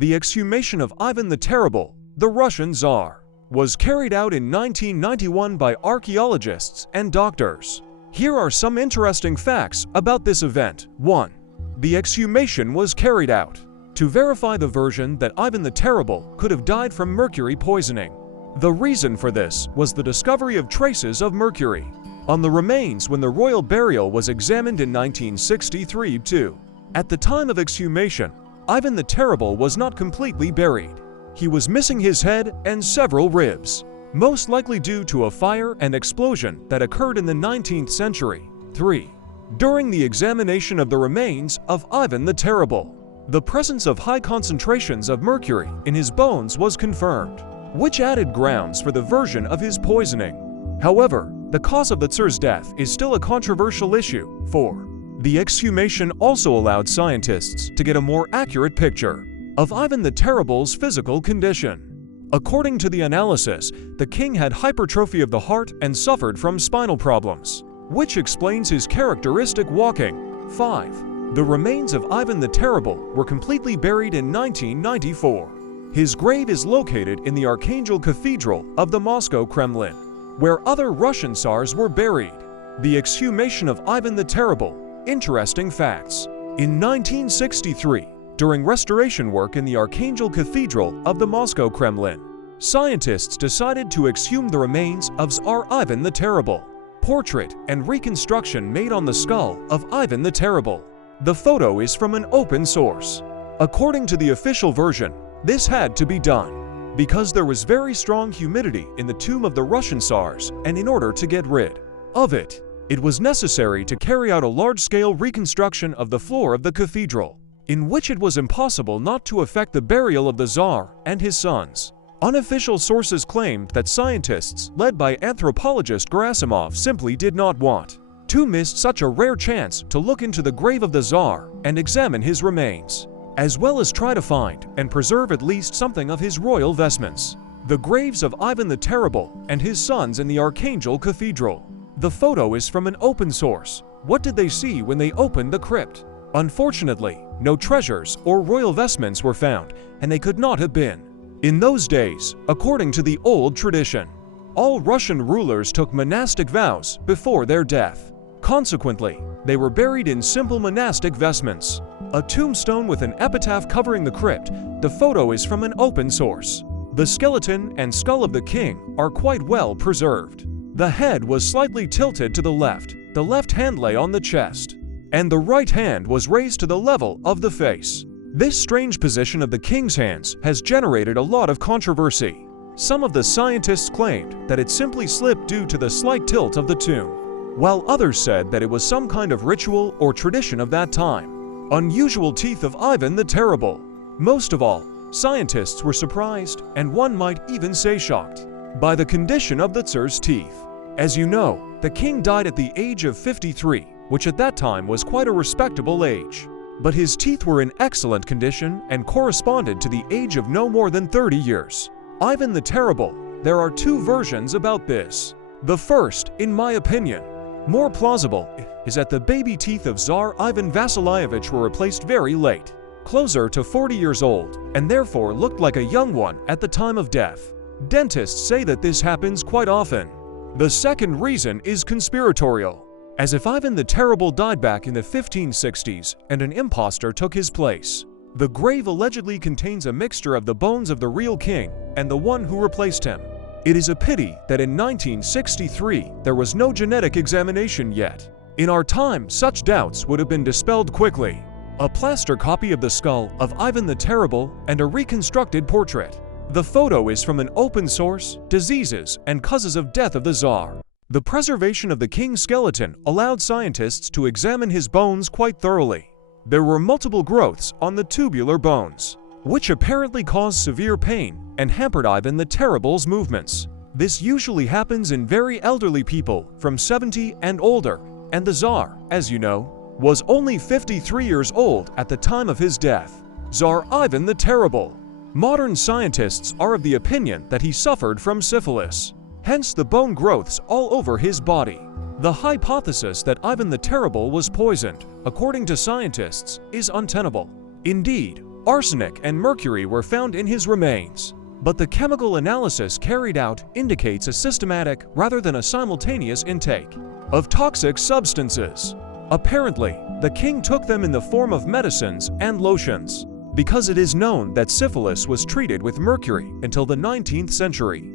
The exhumation of Ivan the Terrible, the Russian Tsar, was carried out in 1991 by archaeologists and doctors. Here are some interesting facts about this event. 1. The exhumation was carried out to verify the version that Ivan the Terrible could have died from mercury poisoning. The reason for this was the discovery of traces of mercury on the remains when the royal burial was examined in 1963 too. At the time of exhumation, Ivan the Terrible was not completely buried. He was missing his head and several ribs, most likely due to a fire and explosion that occurred in the 19th century. 3. During the examination of the remains of Ivan the Terrible, the presence of high concentrations of mercury in his bones was confirmed, which added grounds for the version of his poisoning. However, the cause of the Tsar's death is still a controversial issue. 4. The exhumation also allowed scientists to get a more accurate picture of Ivan the Terrible's physical condition. According to the analysis, the king had hypertrophy of the heart and suffered from spinal problems, which explains his characteristic walking. 5. The remains of Ivan the Terrible were completely buried in 1994. His grave is located in the Archangel Cathedral of the Moscow Kremlin, where other Russian Tsars were buried. The exhumation of Ivan the Terrible. Interesting facts. In 1963, during restoration work in the Archangel Cathedral of the Moscow Kremlin, scientists decided to exhume the remains of Tsar Ivan the Terrible. Portrait and reconstruction made on the skull of Ivan the Terrible. The photo is from an open source. According to the official version, this had to be done because there was very strong humidity in the tomb of the Russian Tsars, and in order to get rid of it, it was necessary to carry out a large-scale reconstruction of the floor of the cathedral, in which it was impossible not to affect the burial of the Tsar and his sons. Unofficial sources claimed that scientists led by anthropologist Gerasimov simply did not want to miss such a rare chance to look into the grave of the Tsar and examine his remains, as well as try to find and preserve at least something of his royal vestments. The graves of Ivan the Terrible and his sons in the Archangel Cathedral. The photo is from an open source. What did they see when they opened the crypt? Unfortunately, no treasures or royal vestments were found, and they could not have been. In those days, according to the old tradition, all Russian rulers took monastic vows before their death. Consequently, they were buried in simple monastic vestments. A tombstone with an epitaph covering the crypt. The photo is from an open source. The skeleton and skull of the king are quite well preserved. The head was slightly tilted to the left hand lay on the chest, and the right hand was raised to the level of the face. This strange position of the king's hands has generated a lot of controversy. Some of the scientists claimed that it simply slipped due to the slight tilt of the tomb, while others said that it was some kind of ritual or tradition of that time. Unusual teeth of Ivan the Terrible. Most of all, scientists were surprised, and one might even say shocked, by the condition of the Tsar's teeth. As you know, the king died at the age of 53, which at that time was quite a respectable age. But his teeth were in excellent condition and corresponded to the age of no more than 30 years. Ivan the Terrible. There are two versions about this. The first, in my opinion, more plausible, is that the baby teeth of Tsar Ivan Vasilyevich were replaced very late, closer to 40 years old, and therefore looked like a young one at the time of death. Dentists say that this happens quite often. The second reason is conspiratorial, as if Ivan the Terrible died back in the 1560s and an impostor took his place. The grave allegedly contains a mixture of the bones of the real king and the one who replaced him. It is a pity that in 1963 there was no genetic examination yet. In our time, such doubts would have been dispelled quickly. A plaster copy of the skull of Ivan the Terrible and a reconstructed portrait. The photo is from an open source, Diseases and Causes of Death of the Tsar. The preservation of the king's skeleton allowed scientists to examine his bones quite thoroughly. There were multiple growths on the tubular bones, which apparently caused severe pain and hampered Ivan the Terrible's movements. This usually happens in very elderly people from 70 and older, and the Tsar, as you know, was only 53 years old at the time of his death. Tsar Ivan the Terrible. Modern scientists are of the opinion that he suffered from syphilis, hence the bone growths all over his body. The hypothesis that Ivan the Terrible was poisoned, according to scientists, is untenable. Indeed, Arsenic and mercury were found in his remains, but the chemical analysis carried out indicates a systematic rather than a simultaneous intake of toxic substances. Apparently, the king took them in the form of medicines and lotions, because it is known that syphilis was treated with mercury until the 19th century.